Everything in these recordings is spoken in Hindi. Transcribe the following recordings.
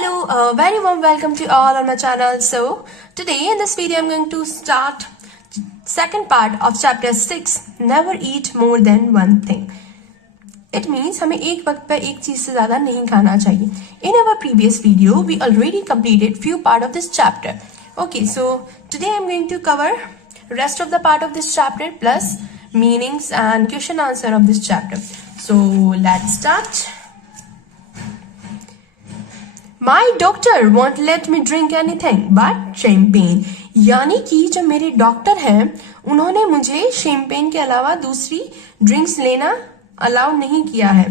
Hello, very warm welcome to all on my channel. So today in this video I'm going to start second part of chapter 6, never eat more than one thing. It means हमें एक वक्त पर एक चीज से ज्यादा नहीं खाना चाहिए. In our previous video we already completed few part of this chapter. Okay, so today I'm going to cover rest of the part of this chapter plus meanings and question answer of this chapter. So let's start. My doctor won't let me drink anything but champagne. यानी कि जो मेरे डॉक्टर हैं उन्होंने मुझे शैंपेन के अलावा दूसरी ड्रिंक्स लेना अलाउ नहीं किया है.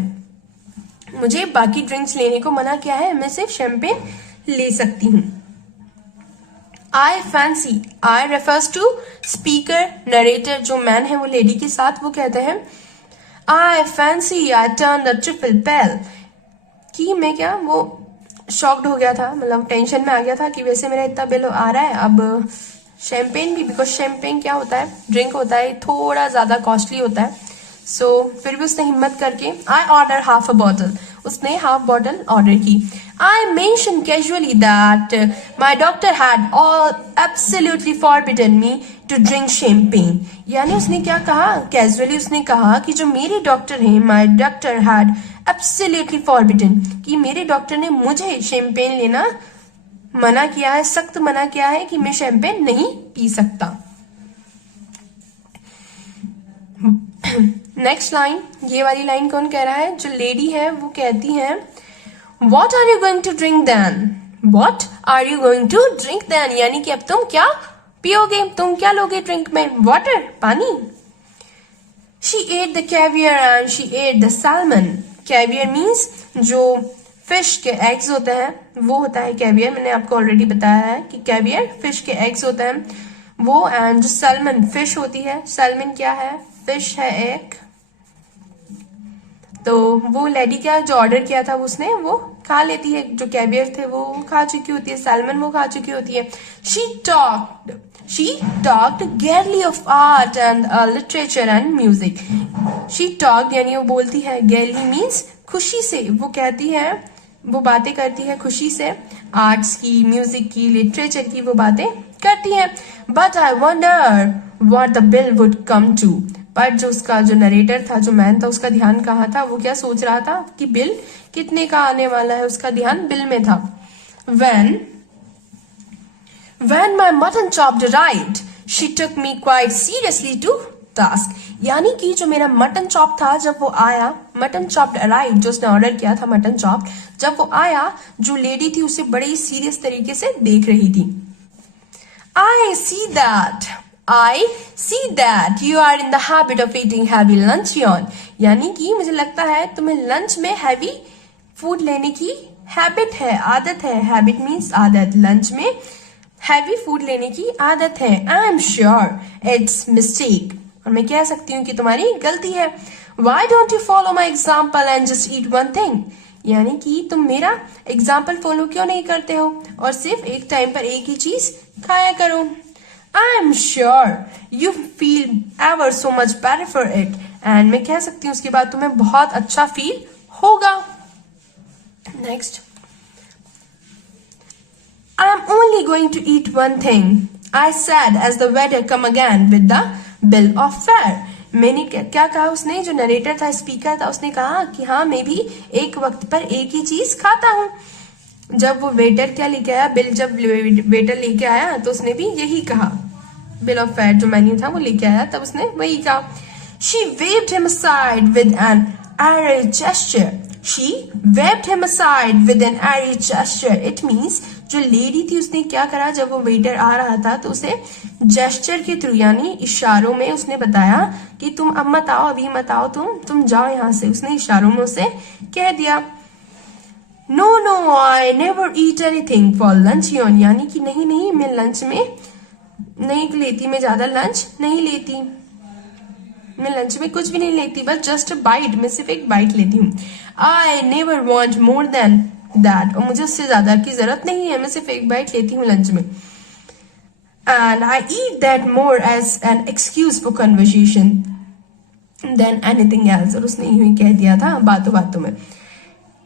मुझे बाकी ड्रिंक्स लेने को मना किया है. मैं सिर्फ शैंपेन ले सकती हूँ. I fancy. I refers to speaker, narrator. जो मैन है वो लेडी के साथ वो कहते हैं I fancy I turned a triple pale. कि मैं क्या वो शॉक्ड हो गया था, मतलब टेंशन में आ गया था कि वैसे मेरा इतना बिल आ रहा है, अब शैंपेन भी, बिकॉज शैंपेन क्या होता है, ड्रिंक होता है, थोड़ा ज्यादा कॉस्टली होता है. सो फिर भी उसने हिम्मत करके I order half a bottle, उसने हाफ बॉटल ऑर्डर की. I mention casually that my doctor had all absolutely forbidden me to drink champagne. यानी उसने क्या कहा, कैजुअली उसने कहा कि जो मेरे डॉक्टर हैं, माई डॉक्टर हैड एब्सोल्युटली फॉरबिडन, कि मेरे डॉक्टर ने मुझे शैंपेन लेना मना किया है, सख्त मना किया है कि मैं शैंपेन नहीं पी सकता. नेक्स्ट लाइन, ये वाली लाइन कौन कह रहा है, जो लेडी है वो कहती है what are you going to drink then. What are you going to drink then, यानी कि अब तुम क्या पियोगे, तुम क्या लोगे ड्रिंक में, वाटर, पानी. She ate the caviar and she ate the salmon. Caviar means जो फिश के एग्स होते हैं वो होता है कैवियर. मैंने आपको ऑलरेडी बताया है कि कैवियर फिश के एग्स होते हैं वो, एंड जो सैल्मन फिश होती है, सैल्मन क्या है, फिश है एक. तो वो लेडी क्या जो ऑर्डर किया था उसने वो खा लेती है, जो कैवियर थे वो खा चुकी होती है, सैल्मन वो खा चुकी होती है. She talked gaily of art and literature and music. She talked यानी वो बोलती है, gaily means खुशी से, वो कहती है, वो बातें करती है खुशी से, आर्ट्स की, म्यूजिक की, लिटरेचर की वो बातें करती है. But I wonder what the bill would come to. पर जो उसका जो नरेटर था, जो मैन था, उसका ध्यान कहाँ था, वो क्या सोच रहा था कि बिल कितने का आने वाला है, उसका ध्यान बिल में था. When my mutton chop arrived, she took me quite seriously to task. यानी कि जो मेरा मटन चॉप था जब वो आया, मटन चॉप अराइव, जो उसने ऑर्डर किया था मटन चॉप, जब वो आया जो लेडी थी उसे बड़े ही सीरियस तरीके से देख रही थी. I see that you are in the habit of eating heavy luncheon. यानी कि मुझे लगता है तुम्हें लंच में हैवी फूड लेने की हैबिट है, आदत है. हैबिट मीन्स आदत, लंच में हैवी फूड लेने की आदत है. I am sure it's mistake, और मैं कह सकती हूँ कि तुम्हारी गलती है. Why don't you follow my example and just eat one thing. यानी कि तुम मेरा एग्जाम्पल फॉलो क्यों नहीं करते हो और सिर्फ एक टाइम पर एक ही चीज खाया करो. I am sure you feel ever so much better for it, and मैं कह सकती हूँ उसके बाद तुम्हें बहुत अच्छा फील होगा. Next, I am only going to eat one thing, I said as the waiter come again with the bill of fare. मैंने क्या कहा, उसने जो नरेटर था, स्पीकर था, उसने कहा कि हाँ मैं भी एक वक्त पर एक ही चीज खाता हूँ. जब वो वेटर क्या लेके आया, बिल जब वेटर लेके आया तो उसने भी यही कहा, बिल ऑफ फेयर जो मेन्यू था वो लेके आया, तब उसने वही कहा. She waved him aside with an airy gesture. She waved him aside with an airy gesture. It means जो लेडी थी उसने क्या करा, जब वो वेटर आ रहा था तो उसे जेस्चर के थ्रू यानी इशारों में उसने बताया कि तुम अब मत आओ, अभी मत आओ, तुम जाओ यहाँ से. उसने इशारों में उसे कह दिया. No I never eat anything for luncheon. यानी कि नहीं मैं लंच में नहीं लेती, मैं ज्यादा लंच नहीं लेती, मैं लंच में कुछ भी नहीं लेती, बस जस्ट बाइट, मैं सिर्फ एक बाइट लेती हूँ. I never want more than that, और मुझे उससे ज्यादा की जरूरत नहीं है, मैं सिर्फ एक बाइट लेती हूँ लंच में. And I eat that more as an excuse for conversation than anything else. और उसने यूं ही कह दिया था बातों बातों में.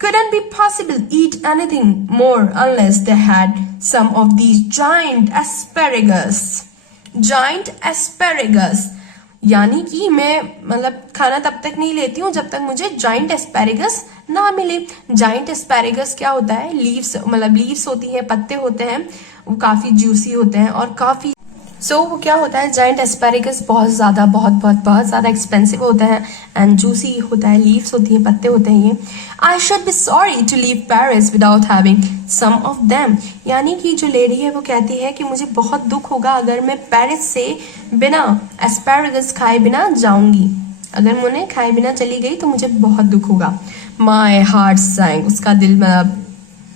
couldn't be possible eat anything more unless they had some of these giant asparagus. Giant asparagus यानी कि मैं मतलब खाना तब तक नहीं लेती हूँ जब तक मुझे जाइंट एस्पैरेगस ना मिले. जाइंट एस्पैरेगस क्या होता है? लीव्स, मतलब लीव्स होती है, पत्ते होते हैं, वो काफी जूसी होते हैं और काफी वो क्या होता है, जाइंट एस्पैरेगस बहुत ज्यादा एक्सपेंसिव होता है एंड जूसी होता है, लीव्स होती हैं, पत्ते होते हैं ये. I should be sorry to leave Paris without having some of them. यानी कि जो लेडी है वो कहती है कि मुझे बहुत दुख होगा अगर मैं पेरिस से बिना एस्पैरेगस खाए बिना जाऊंगी. अगर मैं उन्हें खाए बिना चली गई तो मुझे बहुत दुख होगा. My heart sank. उसका दिल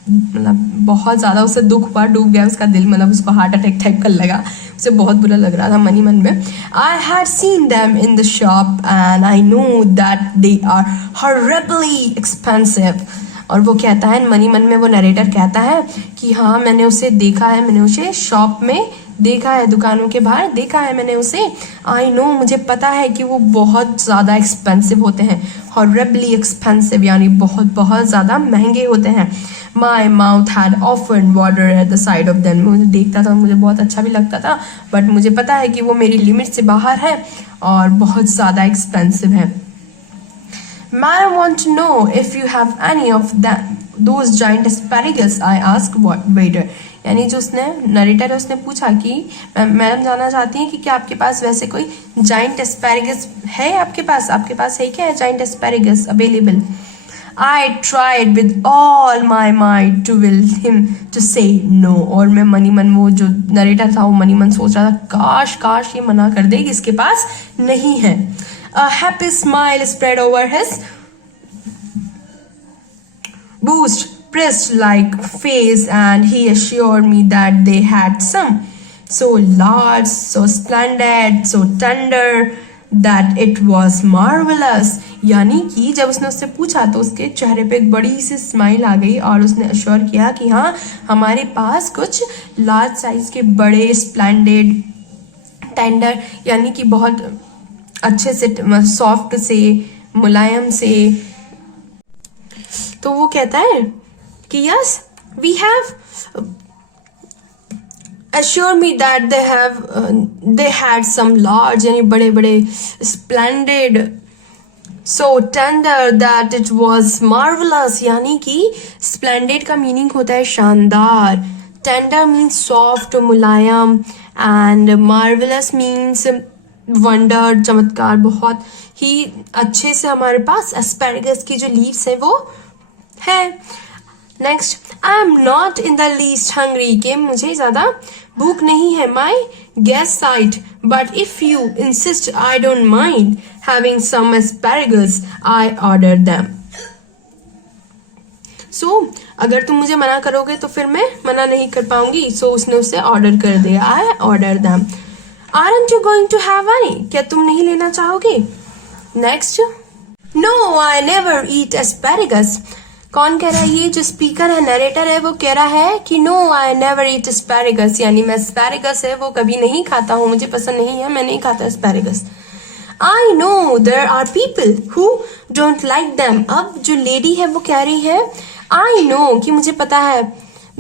मतलब बहुत ज्यादा उसे दुख हुआ, डूब गया उसका दिल, मतलब उसको हार्ट अटैक टाइप का लगा, उसे बहुत बुरा लग रहा था मन ही मन में. I had seen them in the shop and I know that they are horribly expensive. और वो कहता है मन ही मन में, वो नरेटर कहता है कि हाँ मैंने उसे देखा है, मैंने उसे शॉप में देखा है, दुकानों के बाहर देखा है मैंने उसे. आई नो, मुझे पता है कि वो बहुत ज़्यादा एक्सपेंसिव होते हैं. हॉरिबली एक्सपेंसिव यानी बहुत ज़्यादा महंगे होते हैं. My mouth had often water at the side of them. मुझे देखता था, मुझे बहुत अच्छा भी लगता था, बट मुझे पता है कि वो मेरी लिमिट से बाहर है और बहुत ज़्यादा एक्सपेंसिव है. I want to know if you have any of those giant asparagus, I asked waiter. यानी जो उसने नरेटर है उसने पूछा कि मैडम जानना चाहती हैं कि क्या आपके पास वैसे कोई जाइंट एस्पैरेगस है, आपके पास है क्या giant asparagus available. I tried with all my might to will him to say no. और मैं मनी मन, वो जो नरेटर था वो मनी मन सोच रहा था काश ये मना कर दे कि इसके पास नहीं है. A happy smile spread over his bruised like face and he assured me that they had some so large, so splendid, so tender that it was marvelous. यानी कि जब उसने उससे पूछा तो उसके चेहरे पे एक बड़ी सी स्माइल आ गई और उसने अश्योर किया कि हाँ हमारे पास कुछ लार्ज साइज के बड़े स्प्लेंडेड, टेंडर यानी कि बहुत अच्छे से, सॉफ्ट से, मुलायम से. तो वो कहता है कि yes we have assure me that they had some large यानी बड़े बड़े splendid, so tender that it was marvelous. यानी कि splendid का मीनिंग होता है शानदार, tender means soft, Mulayam, and marvelous means wonder, चमत्कार, बहुत ही अच्छे से हमारे पास एस्पैरेगस की जो लीव्स है वो है. Next, I am not in the least hungry, कि मुझे ज्यादा भूख नहीं है. My guest sighed but if you insist I don't mind having some asparagus I order them. So अगर तुम मुझे मना करोगे तो फिर मैं मना नहीं कर पाऊंगी. सो उसने उसे ऑर्डर कर दिया. आई order them. Aren't you going to have any? क्या तुम नहीं लेना चाहोगे? Next, no, I never eat asparagus. कौन कह रहा है? ये जो स्पीकर है, नरेटर है, वो कह रहा है कि no, I never eat asparagus. यानी मैं asparagus है वो कभी नहीं खाता हूँ, मुझे पसंद नहीं है, मैं नहीं खाता asparagus. I know there are people who don't like them. अब जो लेडी है वो कह रही है I know, कि मुझे पता है,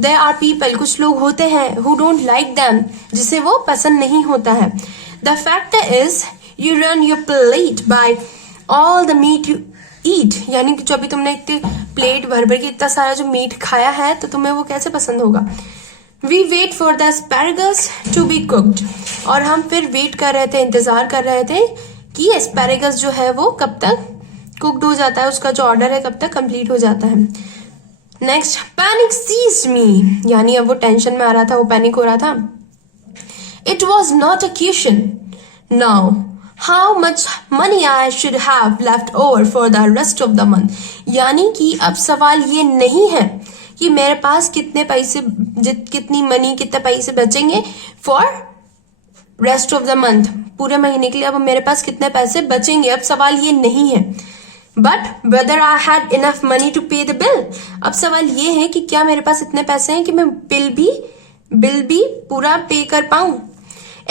There are people, कुछ लोग होते हैं who don't like them, जिसे वो पसंद नहीं होता है. The fact is you run your plate by all the meat you eat. यानी कि जो अभी तुमने इतने प्लेट भर भर के इतना सारा जो मीट खाया है तो तुम्हें वो कैसे पसंद होगा. We wait for the asparagus to be cooked. और हम फिर वेट कर रहे थे, इंतजार कर रहे थे कि एस्पैरेगस जो है वो कब तक कुकड हो जाता है, उसका जो ऑर्डर है कब तक कंप्लीट हो जाता है. नेक्स्ट, पैनिक सीज्ड मी, यानी अब वो टेंशन में आ रहा था, वो पैनिक हो रहा था. It was not a question now how much money I should have left over for the rest of the month. यानी कि अब सवाल ये नहीं है कि मेरे पास कितने पैसे, कितने पैसे बचेंगे for rest of the month, पूरे महीने के लिए अब मेरे पास कितने पैसे बचेंगे. अब सवाल ये नहीं है. But whether I had enough money to pay the bill. अब सवाल ये है कि क्या मेरे पास इतने पैसे हैं कि मैं बिल भी पूरा पे कर पाऊं.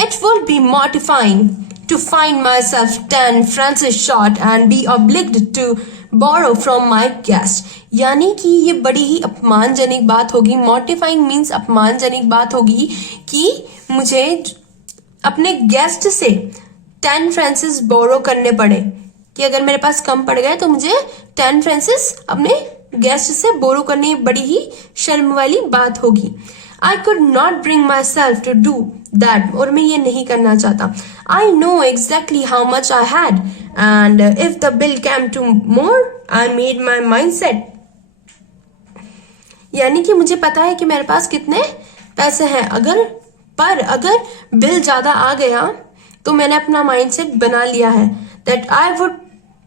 It would be mortifying to find myself 10 francs short and be obliged to borrow from my guest, यानी कि ये बड़ी ही अपमानजनक बात होगी। मॉर्टिफाइंग मीन्स अपमानजनक बात होगी कि मुझे अपने गेस्ट से 10 फ्रांसिस बोरो करने पड़े, कि अगर मेरे पास कम पड़ गए तो मुझे 10 फ्रांसिस अपने गेस्ट से बोरो करनी बड़ी ही शर्म वाली बात होगी। I could not bring myself to do that, और मैं ये नहीं करना चाहता। I know exactly how much I had, and if the bill came to more, I made my mindset, यानी कि मुझे पता है कि मेरे पास कितने पैसे हैं, अगर बिल ज्यादा आ गया तो मैंने अपना माइंडसेट बना लिया है that I would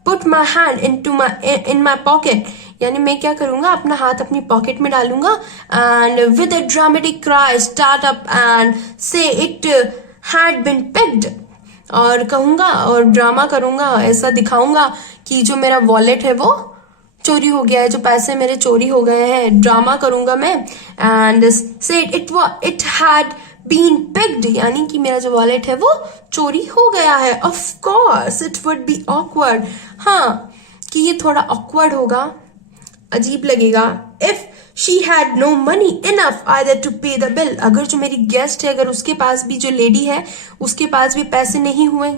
put my hand in my pocket, यानी मैं क्या करूंगा, अपना हाथ अपनी पॉकेट में डालूंगा and with a dramatic cry start up and say it had been picked, और कहूंगा और ड्रामा करूंगा, ऐसा दिखाऊंगा कि जो मेरा वॉलेट है वो चोरी हो गया है, जो पैसे मेरे चोरी हो गए हैं, ड्रामा करूंगा मैं and say it had been picked, यानी कि मेरा जो वॉलेट है वो चोरी हो गया है। Of course it would be awkward, हाँ कि ये थोड़ा awkward होगा, अजीब लगेगा। If she had no money enough either to pay the bill, अगर जो मेरी गेस्ट है, अगर उसके पास भी, जो लेडी है उसके पास भी पैसे नहीं हुए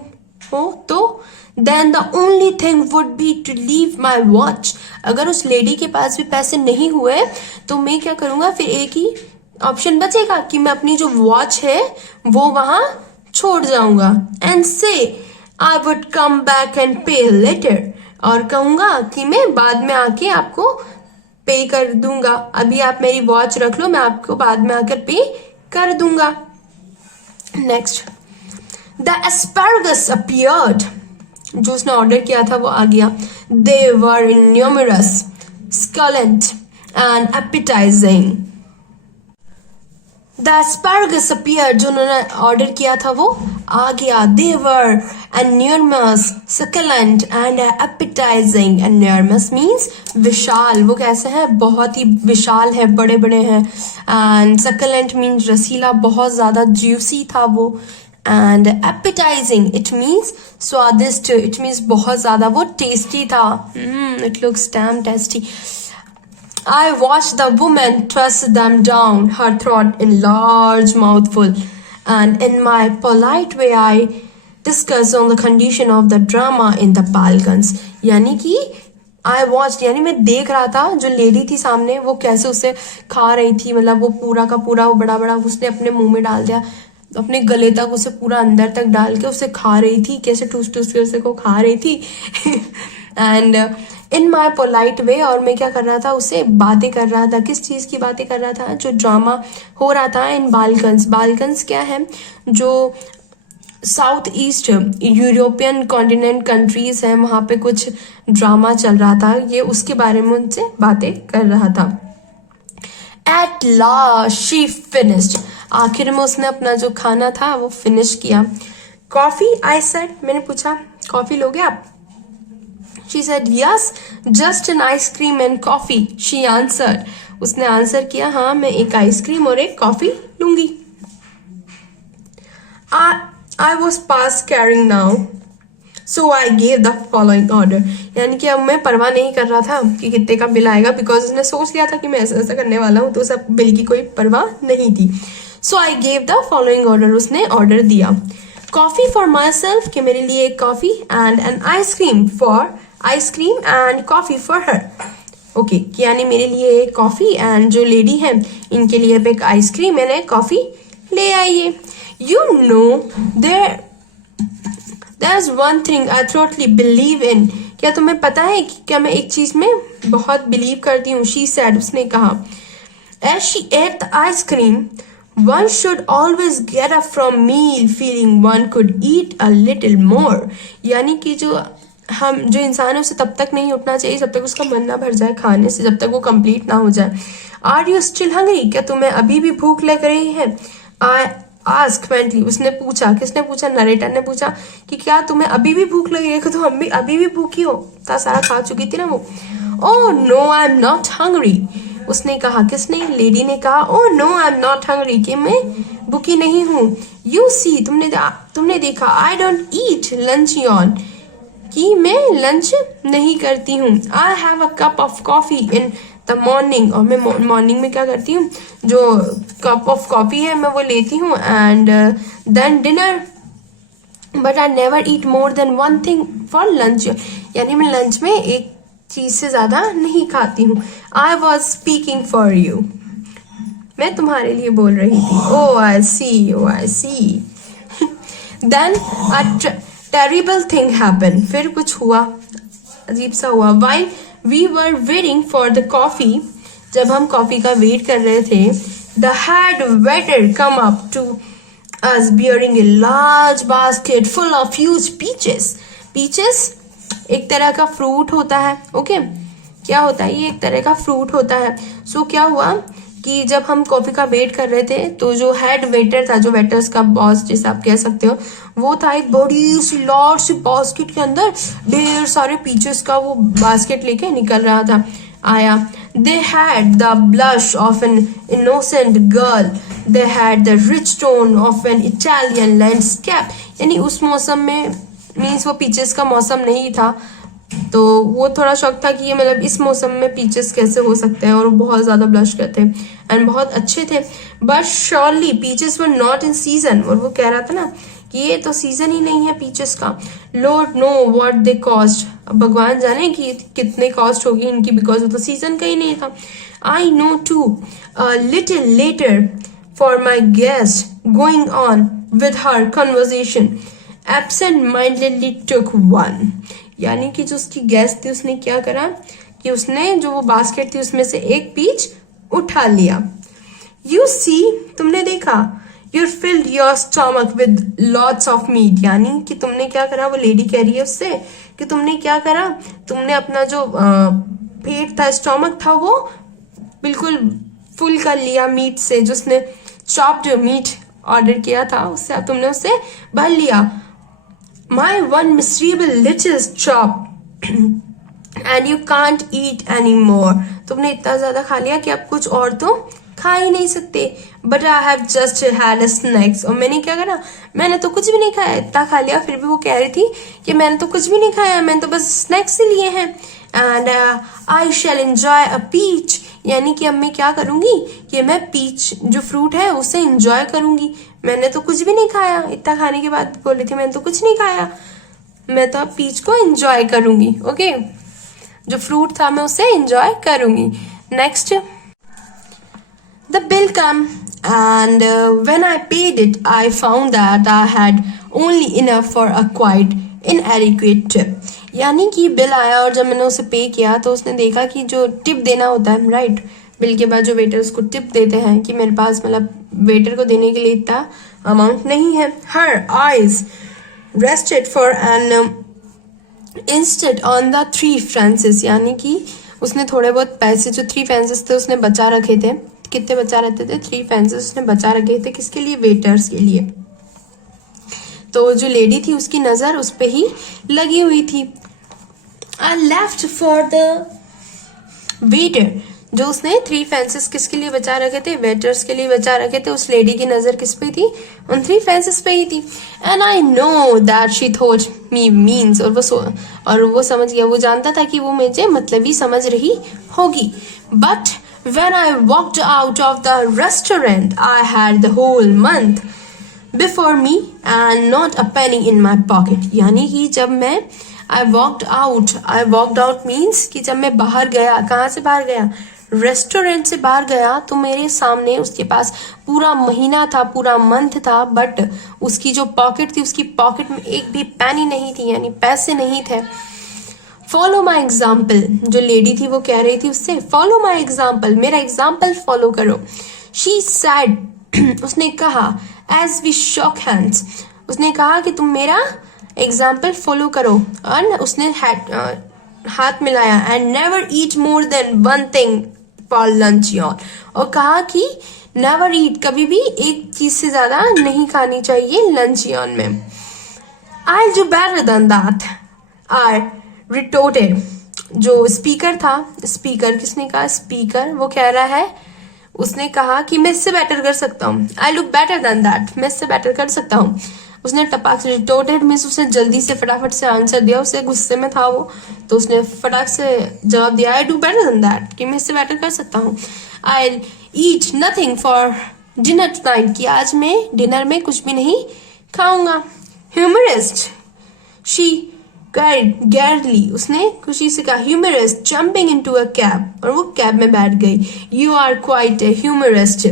हो तो then the only thing would be to leave my watch, अगर उस लेडी के पास भी पैसे नहीं हुए तो मैं क्या करूंगा, फिर एक ही ऑप्शन बचेगा कि मैं अपनी जो वॉच है वो वहां छोड़ जाऊंगा and say I would come back and pay later, और कहूंगा कि मैं बाद में आके आपको पे कर दूंगा, अभी आप मेरी वॉच रख लो, मैं आपको बाद में आकर पे कर दूंगा। नेक्स्ट, द एस्पैरागस अपीयर्ड, जो उसने ऑर्डर किया था वो आ गया। They were numerous, succulent and appetising. The asparagus appeared, जो उन्होंने ऑर्डर किया था वो आ गया। They were enormous, succulent and appetizing. Enormous means विशाल, वो कैसे है, बहुत ही विशाल है, बड़े बड़े हैं। And succulent means रसीला, बहुत ज्यादा juicy था वो। And appetizing, it means स्वादिष्ट, it means बहुत ज्यादा वो tasty था। It looks damn tasty. I watched the woman thrust them down her throat in large mouthful, and in my polite way I discussed on the condition of the drama in the balconies. यानी कि I watched, यानी मैं देख रहा था जो लेडी थी सामने वो कैसे उसे खा रही थी, मतलब वो पूरा का पूरा वो बड़ा बड़ा उसने अपने मुंह में डाल दिया, अपने गले तक उसे पूरा अंदर तक डाल के उसे खा रही थी, कैसे ठूस ठूस के उसे को खा रही थी। And in my polite way, और मैं क्या कर रहा था, उससे बातें कर रहा था। किस चीज की बातें कर रहा था, जो ड्रामा हो रहा था इन बाल्कन्स। बाल्कन्स क्या है, जो south east European continent countries है, वहां पे कुछ ड्रामा चल रहा था, ये उसके बारे में उनसे बातें कर रहा था। एट लास्ट शी फिनिश्ड, आखिर में उसने अपना जो खाना था वो फिनिश किया। कॉफी, आई सेड, मैंने पूछा कॉफी लोगे आप? She said yes, just an ice cream and coffee. She answered. उसने आंसर किया, हाँ मैं एक आइसक्रीम और एक कॉफी लूंगी। I was past caring now, so I gave the following order. यानी कि अब मैं परवाह नहीं कर रहा था कि कितने का बिल आएगा, बिकॉज उसने सोच लिया था कि मैं ऐसा ऐसा करने वाला हूँ, तो उसे बिल की कोई परवाह नहीं थी। So I gave the following order. उसने ऑर्डर दिया, कॉफी फॉर माई सेल्फ, कि मेरे लिए एक coffee, and an ice cream for ice cream and coffee for her. Okay, यानी मेरे लिए एक कॉफी एंड जो लेडी है इनके लिए एक आइसक्रीम एंड एक कॉफी ले आइए। You know there is one thing I totally believe in, क्या तुम्हें पता है कि क्या मैं एक चीज में बहुत बिलीव करती हूँ। शी सेड, उसने कहा, as she ate the ice cream one should always get up from meal feeling one could eat a little more, यानी कि जो इंसान है उसे तब तक नहीं उठना चाहिए जब तक उसका मन ना भर जाए खाने से, जब तक वो कंप्लीट ना हो जाए। आर यू स्टिल हंग्री, क्या तुम्हें अभी भी भूख लग रही है? आई आस्क क्वेंटली, उसने पूछा, किसने पूछा? नरेटर ने पूछा कि क्या तुम्हें अभी भी भूख लग रही है? तो हम भी अभी भी भूखी हो, इतना सारा खा चुकी थी ना वो। Oh no I am not hungry, उसने कहा, किसने? लेडी ने कहा, oh no I am not hungry, कि मैं भूखी नहीं हूँ। यू सी, तुमने देखा, I don't eat lunch on, कि मैं लंच नहीं करती हूँ। I have a cup of coffee in the morning, और मैं मॉर्निंग में क्या करती हूँ, जो कप ऑफ कॉफी है मैं वो लेती हूँ, and then dinner, but I never eat more than one thing for lunch, यानी मैं लंच में एक चीज से ज्यादा नहीं खाती हूँ। I was speaking for you, मैं तुम्हारे लिए बोल रही थी। Oh I see, oh I see. Then a terrible thing happen, फिर कुछ हुआ, अजीब सा हुआ। While we were waiting for the coffee, जब हम कॉफी का वेट कर रहे थे, the head waiter come up to us bearing a large basket full of huge peaches. Peaches एक तरह का फ्रूट होता है, ओके क्या होता है, ये एक तरह का फ्रूट होता है। सो क्या हुआ कि जब हम कॉफी का वेट कर रहे थे, तो जो हेड वेटर था, जो वेटर्स का बॉस जैसे आप कह सकते हो, वो था एक बड़ी सी लार्ज सी बास्केट के अंदर ढेर सारे पीचेस का वो बास्केट लेके निकल रहा था, आया। They had the blush of an innocent girl, they had the rich tone of an Italian landscape, यानी उस मौसम में, मीन्स वो पीचेस का मौसम नहीं था, तो वो थोड़ा शौक था कि ये मतलब इस मौसम में पीचेस कैसे हो सकते हैं, और वो बहुत ज्यादा ब्लश करते एंड बहुत अच्छे थे। But surely peaches were not in season, और वो कह रहा था ना कि ये तो सीजन ही नहीं है पीचेस का। Lord know what they cost, अब भगवान जाने कि कितने कॉस्ट होगी इनकी, बिकॉज वो तो सीजन का ही नहीं था। I know too little later for my guest going on with her conversation absent mindedly took one, यानी कि जो उसकी गेस्ट थी उसने क्या करा कि उसने जो वो बास्केट थी उसमें से एक पीच उठा लिया। यू सी, तुमने देखा, you field your stomach with lots of meat, यानी कि तुमने क्या करा, वो लेडी कह रही है उससे कि तुमने क्या करा, तुमने अपना जो पेट था, स्टमक था, वो बिल्कुल फुल कर लिया मीट से, जो उसने चॉप्ड मीट ऑर्डर किया था उससे तुमने उसे भर लिया। My one miserable little chop and you can't eat anymore, तुमने इतना ज्यादा खा लिया कि अब कुछ और तो खा ही नहीं सकते। But I have just had a snacks, और मैंने क्या करा, मैंने तो कुछ भी नहीं खाया, इतना खा लिया, फिर भी वो कह रही थी कि मैंने तो कुछ भी नहीं खाया, मैंने तो बस स्नैक्स ही लिए हैं। And I shall enjoy a peach, यानी कि अब मैं क्या करूंगी कि मैं पीच जो फ्रूट है उसे एंजॉय करूंगी, मैंने तो कुछ भी नहीं खाया, इतना खाने के बाद बोल रही थी मैंने तो कुछ नहीं खाया, मैं तो अब पीच को एंजॉय करूंगी, ओके जो फ्रूट था मैं उसे एंजॉय करूंगी। Next, the bill come and when I paid it I found that I had only enough for a quite inadequate tip, यानी कि बिल आया और जब मैंने उसे पे किया तो उसने देखा कि जो टिप देना होता है, राइट, बिल के बाद जो वेटर उसको टिप देते हैं, कि मेरे पास मतलब वेटर को देने के लिए इतना अमाउंट नहीं है। Her eyes rested for an instant on the 3 francs, यानी कि उसने थोड़े बहुत पैसे जो 3 फ्रांसिस थे उसने बचा रखे थे। कितने बचा रहते थे? 3 फ्रांसिस उसने बचा रखे थे, किसके लिए? वेटर्स के लिए। तो जो लेडी थी उसकी नजर उस पे ही लगी हुई थी। I left for the waiter, जो उसने 3 फ्रांसिस किसके लिए बचा रखे थे? वेटर्स के लिए बचा रखे थे। उस लेडी की नजर किस पे थी? उन 3 फ्रांसिस पे ही थी। And I know that she thought me means, और वो समझ गया, वो जानता था कि वो मुझे मतलब ही समझ रही होगी। But when I walked out of the restaurant I had the whole month before me and not a penny in my pocket, यानी कि जब मैं I walked out means कि जब मैं बाहर गया, कहाँ से बाहर गया? रेस्टोरेंट से बाहर गया, तो मेरे सामने उसके पास पूरा महीना था, पूरा मंथ था, बट उसकी जो पॉकेट थी, उसकी पॉकेट में एक भी पैनी नहीं थी, यानी पैसे नहीं थे। फॉलो माई एग्जाम्पल, जो लेडी थी वो कह रही थी उससे, फॉलो माई एग्जाम्पल, मेरा एग्जाम्पल फॉलो करो। शी सैड, उसने कहा, एज वी शॉक हैंड्स, उसने कहा कि तुम मेरा एग्जाम्पल फॉलो करो। और उसने हाथ मिलाया। And never eat more then 1 thing for lunch your, और कहा कि नेवर ईट, कभी भी एक चीज से ज्यादा नहीं खानी चाहिए लंच योन में। I do better than that are retorted, जो स्पीकर था, स्पीकर किसने कहा? स्पीकर, वो कह रहा है, उसने कहा कि मैं इससे बेटर कर सकता हूँ। I look better than that, मैं इससे बेटर कर सकता हूँ। उसने टपाक से, रिटोर्टेड मीन्स उसने जल्दी से फटाफट से आंसर दिया, उसे गुस्से में था वो, तो उसने फटाक से जवाब दिया, आई डू बेटर देन दैट, कि मैं इससे बेटर कर सकता हूँ। आई ईट नथिंग फॉर डिनर टुनाइट, कि आज मैं डिनर में कुछ भी नहीं खाऊंगा। ह्यूमरिस्ट, शी गैरली, उसने खुशी से कहा, humorist jumping into a cab, और वो कैब में बैठ गई। You are quite a humorist,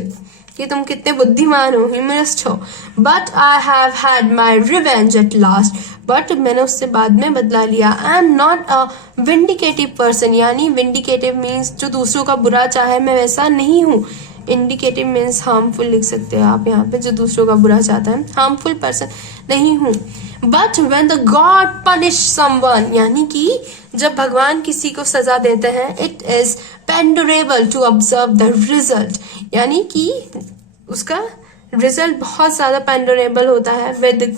कि तुम कितने बुद्धिमान हो, ह्यूमरिस्ट हो। But I have had my revenge at last, but मैंने उससे बाद में बदला लिया। I am not a vindictive person, यानी विंडिकेटिव मीन्स जो दूसरों का बुरा चाहे, मैं वैसा नहीं हूँ। इंडिकेटिव मीन्स हार्मफुल लिख सकते हो आप यहाँ पे, जो दूसरों का बुरा चाहता है, हार्मफुल पर्सन नहीं हूँ। But when the god punish someone, यानी कि जब भगवान किसी को सजा देते हैं, it is pardonable to observe the result, यानी कि उसका रिजल्ट बहुत ज्यादा पेंडरेबल होता है विद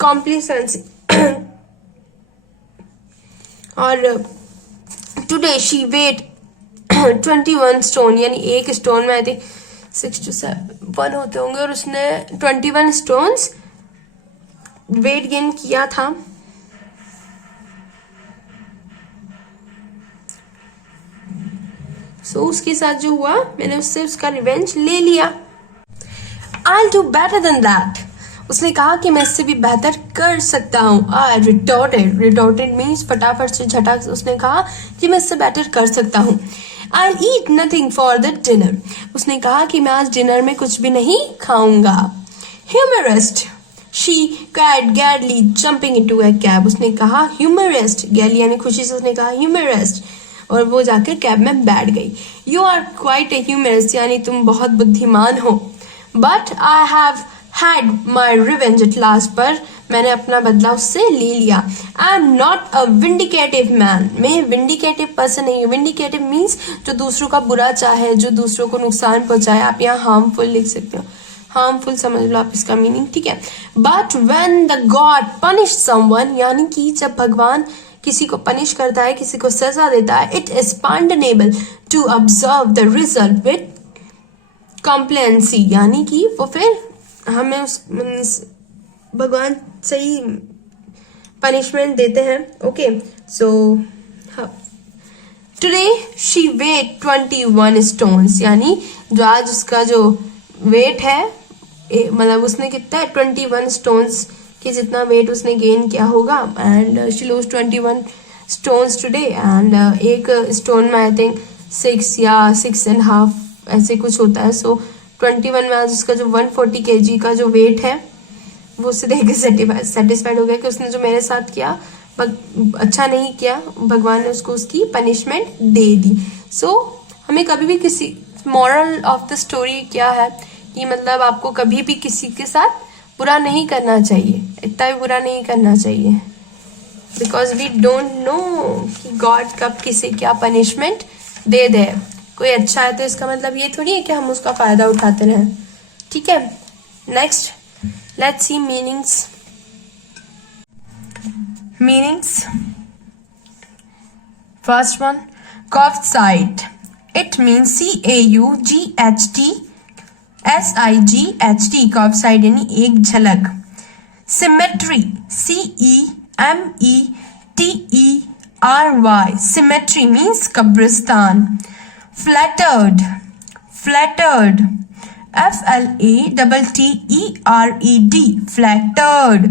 कॉम्प्लिसेंसी। और टुडे शी वेट 21 स्टोन, यानी एक स्टोन में आई थिंक 6 to 7 होते होंगे, और उसने 21 स्टोन्स वेट गेन किया था। सो उसके साथ जो हुआ, मैंने उससे उसका रिवेंज ले लिया। I'll do better than that, उसने कहा कि मैं इससे भी बेहतर कर सकता हूँ। I retorted means फटाफट से झटाक से उसने कहा कि मैं इससे बेटर कर सकता हूँ। I'll eat nothing for the dinner, उसने कहा कि मैं आज डिनर में कुछ भी नहीं खाऊंगा। Humorist, she cried gaily jumping into a cab, उसने कहा humorist, gaily यानी खुशी से उसने कहा humorist, और वो जाकर कैब में बैठ गई। You are quite a humorist, यानी तुम बहुत बुद्धिमान हो। But I have had my revenge at last, पर मैंने अपना बदला उससे ले लिया। I am not a vindicative man, मैं vindicative person नहीं हूँ। Vindicative means जो दूसरों का बुरा चाहे, जो दूसरों को नुकसान पहुंचाए। आप यहाँ harmful लिख सकते हो, harmful समझ लो आप इसका मीनिंग, ठीक है। But when the God punish someone, यानी कि जब भगवान किसी को पनिश करता है, किसी को सजा देता है, it is pardonable to observe the result with complacency, यानी कि वो फिर हमें उस भगवान सही पनिशमेंट देते हैं। Okay, so today she weight 21 stones, यानी जो आज उसका जो वेट है, मतलब उसने कितना 21 स्टोन्स कि जितना वेट उसने गेन किया होगा। And she lose 21 stones today, and एक स्टोन में आई थिंक 6 या 6.5 ऐसे कुछ होता है। सो 21 में आज उसका जो 140 kg का जो वेट है, वो उससे देख के सेटिस्फाइड हो गया कि उसने जो मेरे साथ किया अच्छा नहीं किया, भगवान ने उसको उसकी पनिशमेंट दे दी। सो हमें कभी भी किसी, मॉरल ऑफ द स्टोरी क्या है कि मतलब आपको कभी भी किसी के साथ बुरा नहीं करना चाहिए, इतना भी बुरा नहीं करना चाहिए, बिकॉज वी डोंट नो कि गॉड कब किसे क्या पनिशमेंट दे दे। कोई अच्छा है तो इसका मतलब ये थोड़ी है कि हम उसका फायदा उठाते रहें, ठीक है। Next let's see meanings. First one, curved side, it means CAUGHTSIGHT, curve side यानी एक झलक। सिमेट्री, CEMETERY, सिमेट्री मीन्स कब्रिस्तान। फ्लैटर्ड, FLATTERED, फ्लैटर्ड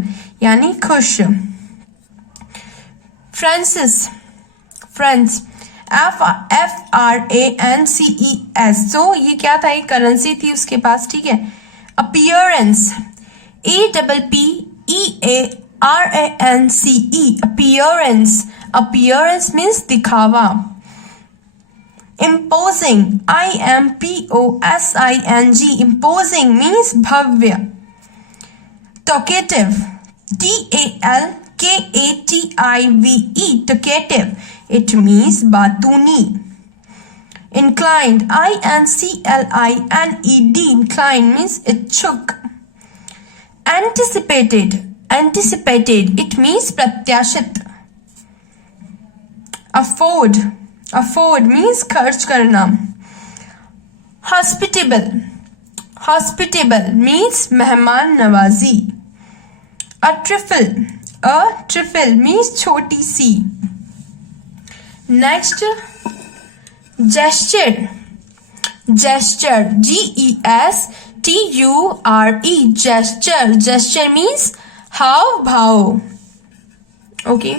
यानी खुश। फ्रांसिस, फ्रांस, FRANCES, तो ये क्या था, एक करेंसी थी उसके पास, ठीक है। Appearance, APPEARANCE, appearance, appearance means दिखावा। इम्पोजिंग, IMPOSING, इम्पोजिंग मीन्स भव्य। Talkative, TALKATIVE, talkative, it means बातूनी। Inclined, INCLINED, inclined means इच्छुक। Anticipated, it means प्रत्याशित। Afford means खर्च करना। Hospitable means मेहमान नवाजी। A trifle means छोटी सी. Next, gesture, gesture, gesture means हाव भाव. Okay.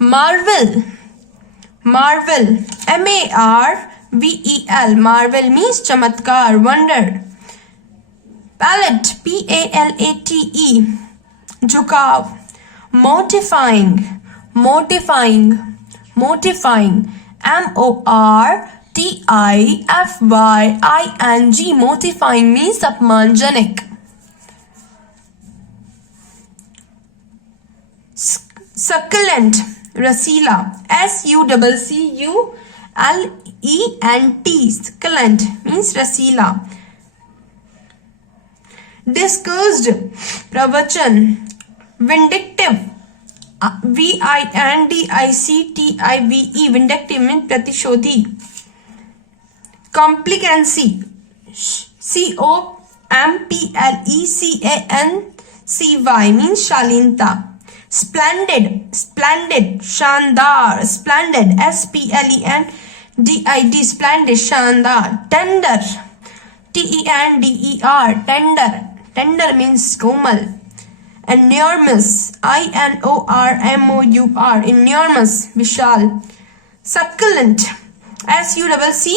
Marvel, marvel, marvel means चमत्कार, wonder. Palate, palate, झुकाव. Mortifying, mortifying, mortifying means अपमानजनक. Succulent, रसीला, succulent, succulent means रसीला. Discussed, प्रवचन. Vindictive, vindictive, vindictive means प्रतिशोधी. Complicancy, complecancy means शालीनता. Splendid, शानदार. Splendid, splendid, splendid, शानदार. Tender, tender, tender means कोमल. Enormous, enormous, enormous, विशाल. Succulent, succulent,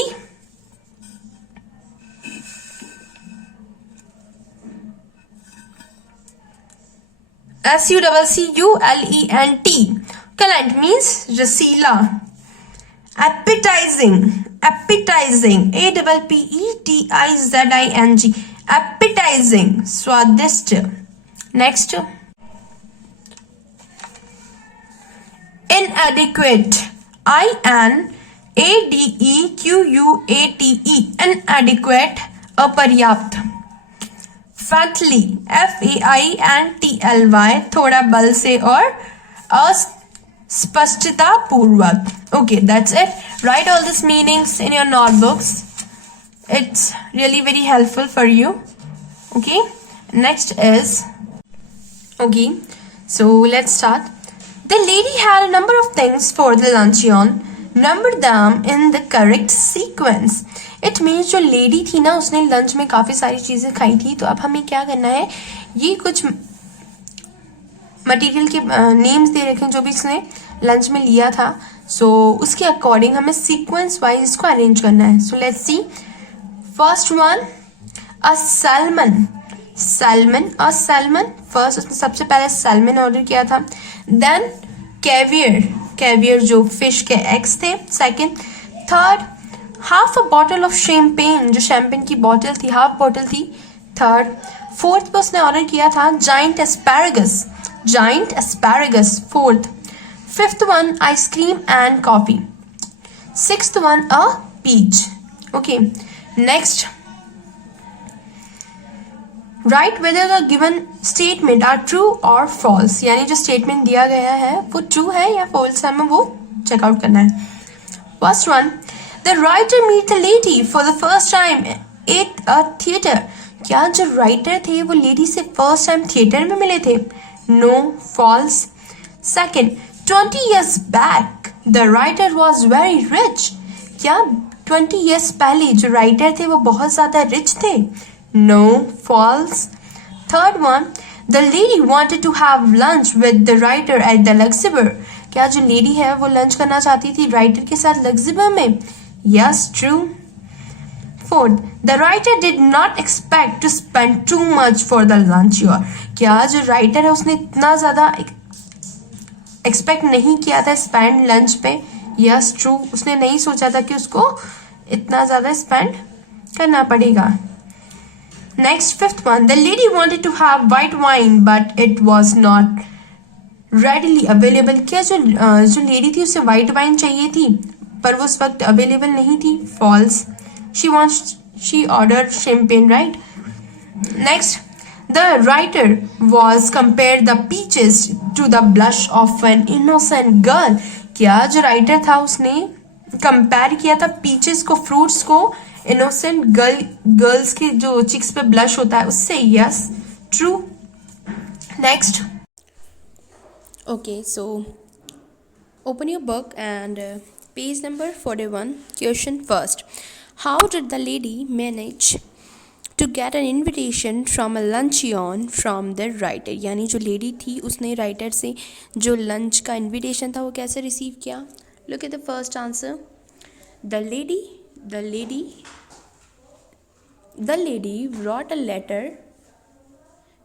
succulent means रसीला. Appetizing, appetizing, appetizing, स्वादिष्ट. Next, inadequate, inadequate, inadequate, अपर्याप्त. Fatly, faintly, थोड़ा बल से और अस्पष्टता पूर्वक. Okay, that's it. Write all these meanings in your notebooks. It's really very helpful for you. Okay, next is, okay, so let's start. The lady had a number of things for the luncheon. Number them in the correct sequence. It means जो लेडी थी ना, उसने लंच में काफ़ी सारी चीज़ें खाई थी. तो अब हमें क्या करना है, ये कुछ मटेरियल के नेम्स दे रखे हैं जो भी इसने लंच में लिया था. सो उसके अकॉर्डिंग हमें सीक्वेंस वाइज इसको अरेंज करना है. So let's see. First one, a salmon. First उसने सबसे पहले सैल्मन ऑर्डर किया था. देन कैवियर जो फिश के एग्स थे. Second. Third, half a bottle of champagne, जो शैम्पेन की बॉटल थी, हाफ बॉटल थी. थर्ड. फोर्थ पे उसने ऑर्डर किया था giant asparagus. Fourth. Fifth one, ice cream and coffee. Sixth one, a peach. Okay, next. Right whether the given statement are true और फॉल्स. यानी जो स्टेटमेंट दिया गया है वो ट्रू है या फॉल्स है, हमें वो चेकआउट करना है. First one, the writer meet the lady for the first time at a theatre. क्या जो राइटर थे वो लेडी से फर्स्ट टाइम थिएटर में मिले थे? No, false. Second, 20 years back the writer was very rich. क्या 20 years पहले जो राइटर थे वो बहुत ज्यादा रिच थे? No, false. Third one, the lady wanted to have lunch with the writer at the Luxembourg. क्या जो लेडी है वो लंच करना चाहती थी राइटर के साथ लग्जमबर्ग में? Yes, true. Fourth, the writer did not expect to spend too much for the lunch hour. क्या जो राइटर है उसने इतना ज्यादा एक्सपेक्ट नहीं किया था स्पेंड लंच पे? Yes, true. उसने नहीं सोचा था कि उसको इतना ज्यादा स्पेंड करना पड़ेगा. Next, fifth one, the lady wanted to have white wine but it was not readily available. क्या जो लेडी थी उसे व्हाइट वाइन चाहिए थी पर वो उस वक्त अवेलेबल नहीं थी? False. She order champagne, right. Next, the writer was compared the peaches to the blush of an innocent girl. क्या जो राइटर था उसने कंपेयर किया था पीचेस को, फ्रूट्स को, इनोसेंट गर्ल्स के जो चिक्स पे ब्लश होता है उससे? Yes, true. Next. Okay, so open your book and page number 41. Question first. How did the lady manage to get an invitation from a luncheon from the writer? यानी जो लेडी थी उसने राइटर से जो लंच का इन्विटेशन था वो कैसे रिसीव किया? Look at the first answer. The lady wrote a letter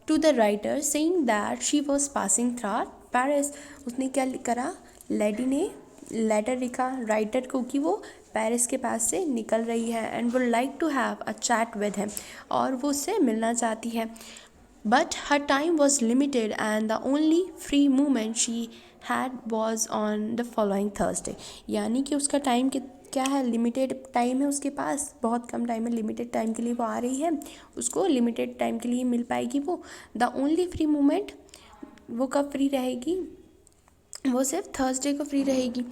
to the writer saying that she was passing through Paris. उसने क्या करा? लेडी ने लेटर लिखा राइटर को कि वो पेरिस के पास से निकल रही है and would like to have a chat with him, और वो उससे मिलना चाहती है. But her time was limited and the only free movement she had was on the following Thursday. यानी कि उसका टाइम क्या है? लिमिटेड टाइम है उसके पास, बहुत कम टाइम है, लिमिटेड टाइम के लिए वो आ रही है, उसको लिमिटेड टाइम के लिए मिल पाएगी वो. द ओनली फ्री मूवमेंट, वो कब फ्री रहेगी? वो सिर्फ थर्सडे को फ्री रहेगी.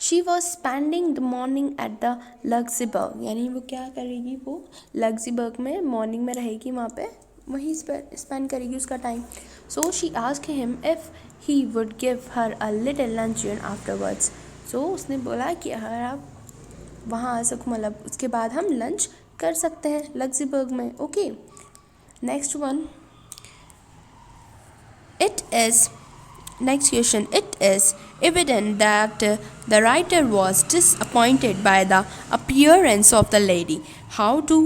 She was spending the morning at the Luxembourg. यानी वो क्या करेगी? वो लग्जमबर्ग में मॉर्निंग में रहेगी, वहाँ पे वहीं स्पेंड करेगी उसका time. So she asked him if he would give her a little luncheon afterwards. So उसने बोला कि अगर आप वहाँ आ सको, मतलब उसके बाद हम लंच कर सकते हैं लग्जमबर्ग में. Okay, next one. Next question. It is evident that the writer was disappointed by the appearance of the lady. How do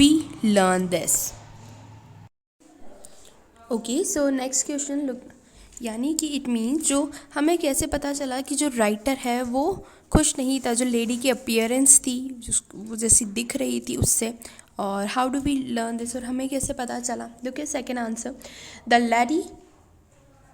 we learn this? Okay, so next question. Look, यानी कि इट मीन्स जो हमें कैसे पता चला कि जो राइटर है वो खुश नहीं था, जो लेडी की अपीयरेंस थी, वो जैसी दिख रही थी उससे, और how do we learn this, और हमें कैसे पता चला? Look at second answer. The lady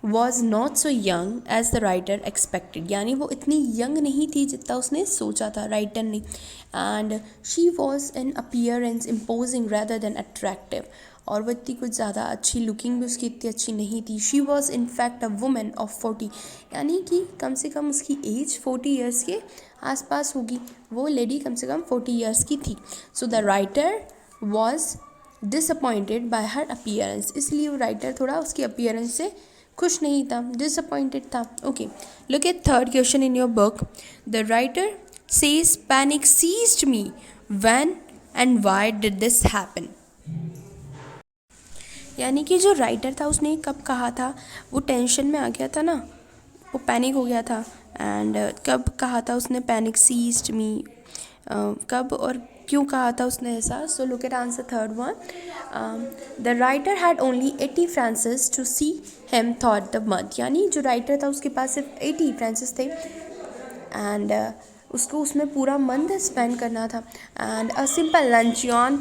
was not so young as the writer expected. यानी वो इतनी यंग नहीं थी जितना उसने सोचा था राइटर ने. And she was in appearance imposing rather than attractive. और वो इतनी कुछ ज़्यादा अच्छी लुकिंग भी उसकी इतनी अच्छी नहीं थी. She was in fact a women of 40. यानी कि कम से कम उसकी एज 40 ईयर्स के आसपास होगी. वो लेडी कम से कम 40 ईयर्स की थी. So the writer was disappointed bye her appearance. इसलिए वो राइटर थोड़ा उसकी अपीयरेंस से खुश नहीं था, डिसअपॉइंटेड था. Okay, look at third question in your book. The writer says panic seized me when and why did this happen. यानी कि जो राइटर था उसने कब कहा था? वो टेंशन में आ गया था ना, वो पैनिक हो गया था. एंड कब कहा था उसने पैनिक सीज्ड मी, कब और क्यों कहा था उसने ऐसा? So look at answer third one. The writer had only 80 francs to see him thought the month. यानी जो राइटर था उसके पास सिर्फ 80 फ्रांसिस थे एंड उसको उसमें पूरा मंथ स्पेंड करना था. And a simple luncheon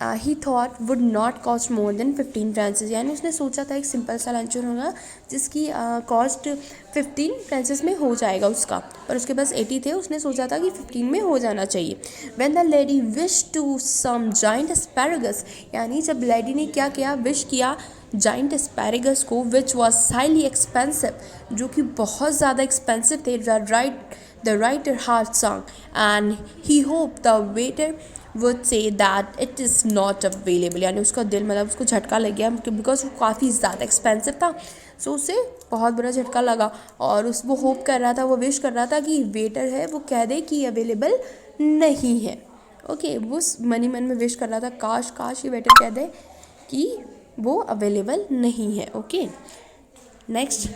he thought would not cost more than 15 Francis. यानी उसने सोचा था एक सिंपल सा लंचन होगा जिसकी कॉस्ट 15 फ्रांसिस में हो जाएगा उसका, पर उसके पास 80 थे, उसने सोचा था कि 15 में हो जाना चाहिए. When the lady wish to some giant asparagus. यानी जब लेडी ने क्या किया? विश किया जाइंट एस्पैरागस को, विच वॉज हाईली एक्सपेंसिव, जो कि बहुत ज़्यादा एक्सपेंसिव थे. The writer heart song and he hope the waiter would say that it is not available. यानी उसका दिल, मतलब उसको झटका लग गया बिकॉज वो काफ़ी ज़्यादा एक्सपेंसिव था. सो उसे बहुत बड़ा झटका लगा और वो होप कर रहा था, वो विश कर रहा था कि वेटर है वो कह दे कि अवेलेबल नहीं है. ओके, वो मन में विश कर रहा था काश ये वेटर कह दे कि वो अवेलेबल नहीं है. Okay, next.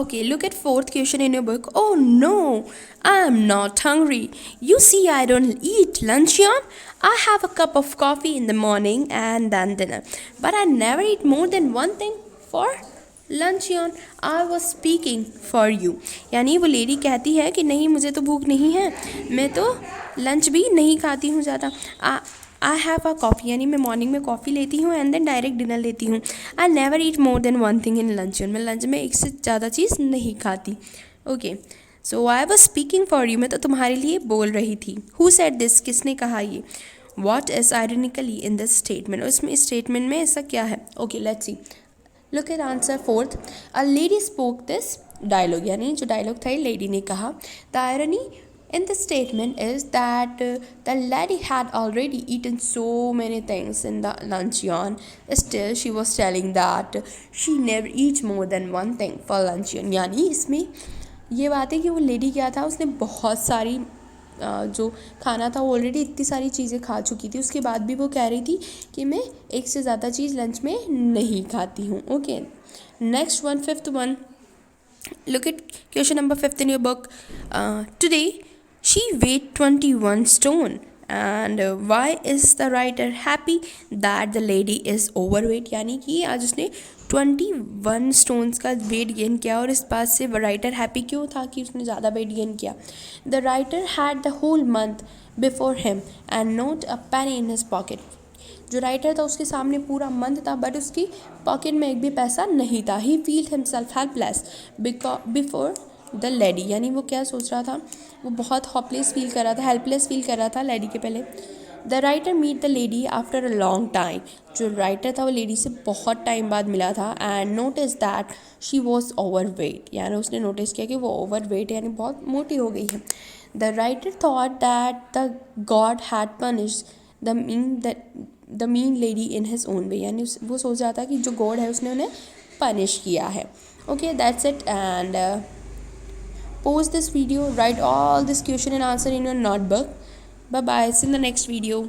Okay, look at fourth question in your book. Oh no, I am not hungry. You see, I don't eat luncheon. I have a cup of coffee in the morning and then dinner. But I never eat more than one thing for luncheon. I was speaking for you. यानी वो लेडी कहती है कि नहीं, मुझे तो भूख नहीं है, मैं तो लंच भी नहीं खाती हूँ ज़्यादा. आई हैव अ कॉफ़ी. यानी मैं मॉर्निंग में कॉफ़ी लेती हूँ एंड देन डायरेक्ट डिनर लेती हूँ. I never eat more than one thing in lunch. मैं लंच में एक से ज़्यादा चीज़ नहीं खाती. Okay, so I was speaking for you. मैं तो तुम्हारे लिए बोल रही थी. Who said this? किसने कहा ये? What is ironically in this statement. और इसमें स्टेटमेंट में ऐसा क्या है? Okay, let's see. Look at answer fourth. A lady spoke this dialogue. यानी जो डायलॉग था ये लेडी ने कहा. The irony in the statement is that the lady had already eaten so many things in the luncheon. Still she was telling that she never eats more than one thing for luncheon. यानी इसमें ये बात है कि वो लेडी क्या था, उसने बहुत सारी जो खाना था वो ऑलरेडी इतनी सारी चीज़ें खा चुकी थी, उसके बाद भी वो कह रही थी कि मैं एक से ज़्यादा चीज़ लंच में नहीं खाती हूँ. Okay, next one, fifth one. Look at question number 5 in your book. Today she weighed 21 stone. And why is the writer happy that the lady is overweight? यानी कि आज उसने 21 स्टोन्स का वेट गेन किया. और इस बात से राइटर हैप्पी क्यों था कि उसने ज़्यादा वेट गेन किया? The writer had the whole month before him and not a penny in his pocket. जो राइटर था उसके सामने पूरा मंथ था बट उसकी पॉकेट में एक भी पैसा नहीं था. He feel himself helpless before the lady. यानी वो क्या सोच रहा था, वो बहुत होपलेस फील कर रहा था, हेल्पलेस फील कर रहा था लेडी के पहले. The writer meet the lady after a long time. जो राइटर था वो लेडी से बहुत टाइम बाद मिला था. And notice that she was overweight. यानी उसने नोटिस किया कि वो ओवर वेट यानी बहुत मोटी हो गई है. The writer thought that the God had punished the mean lady in his own way. यानी वो सोच रहा था कि जो गॉड है उसने उन्हें पनिश किया है. Okay, that's it. And pause this video, write all this question and answer in your notebook. Bye bye, see you in the next video.